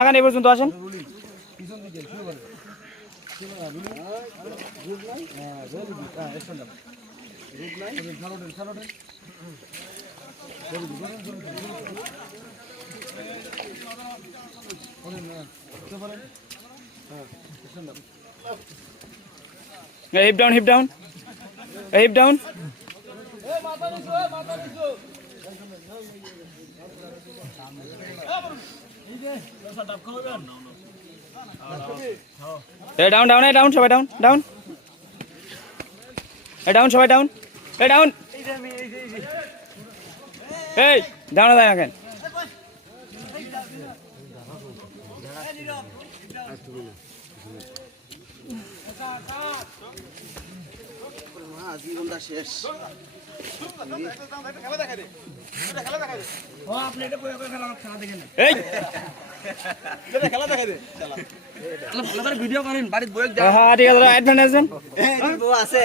আগান এই পর্যন্ত আসেন। Hip down, hip down, hip down. Down down, down সবাই ডাউন ডাউন, ডাউন সবাই ডাউন, ডাউন, এই ডাউন যায় এখন। জীবনটা শেষ। ভিডিও করেন বাড়িতে বই। হ্যাঁ ঠিক আছে, অ্যাডভান্স আছে।